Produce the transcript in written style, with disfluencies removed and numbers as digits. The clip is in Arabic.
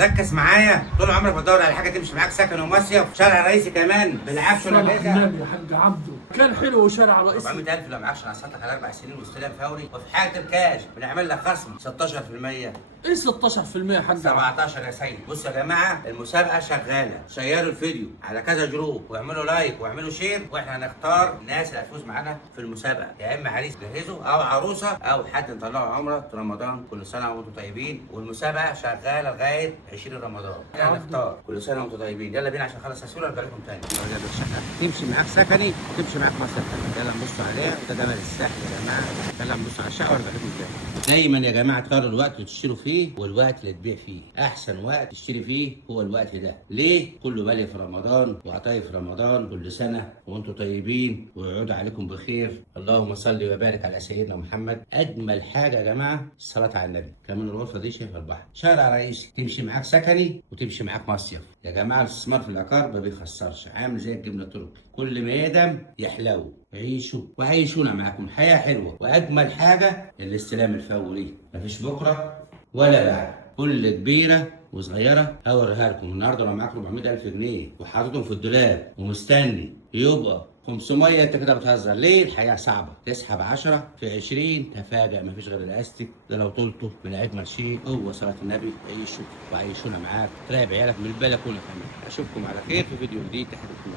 ركز معايا، طول عمرك بتدور على حاجه تمشي معاك سكن ومصيف، شارع رئيسي كمان بالعكس ولا صلاح بيجا. النبي يا حاج عبده كان حلو وشارع رئيسي. 400000 لو معكش هنقسط لك على 4 سنين واستلام فوري، وفي حاله الكاش بنعمل لك خصم 16%. ايه 16% يا حاج عبده؟ 17 يا سيد. بصوا يا جماعه، المسابقه شغاله، شيروا الفيديو على كذا جروب واعملوا لايك واعملوا شير، واحنا هنختار الناس اللي هتفوز معانا في المسابقه، يا اما عريس جهزه او عروسه او حد نطلعه عمره في رمضان. كل سنه وانتم طيبين، والمسابقه شغاله لغايه 20 رمضان. احنا هنختار. كل سنه وانتم طيبين. يلا بينا عشان نخلص تصوير وارجع لكم تاني. تمشي معاك سكني وتمشي معاك مصيف. يلا نبصوا عليها، ده جمال الساحل يا جماعه. يلا نبص على الشقه وارجع لكم تاني. دايما يا جماعه تقرروا الوقت اللي تشتروا فيه والوقت اللي تبيع فيه. احسن وقت تشتري فيه هو الوقت ده. ليه؟ كله بالي في رمضان وعطايا في رمضان. كل سنه وانتم طيبين ويعود عليكم بخير. اللهم صل وبارك على سيدنا محمد. اجمل حاجه يا جماعه الصلاه على النبي. كمان الغرفه دي شايفه البحر، شارع رئيسي، تمشي معاك سكني وتمشي معاك مصيف. يا جماعه الاستثمار في العقار ما بيخسرش، عامل زي الجبنه التركي، كل ما يقدم يحلو. عيشوا وعيشونا معاكم حياه حلوه. واجمل حاجه الاستلام الفوري، مفيش بكره ولا بعد. كل كبيره وصغيره هوريها لكم النهارده. لو معاك 400000 جنيه وحاططهم في الدولاب ومستني يبقى 500، انت كده بتهزر. ليه؟ الحياه صعبه. تسحب 10 في 20 تفاجئ مفيش غير الاستيك ده. لو طولته من اجمل شيء هو صلاه النبي. عيشوا وعيشونا معاك. تراقب عيالك من البلكونه كمان. اشوفكم على خير في فيديو جديد. تحياتكم.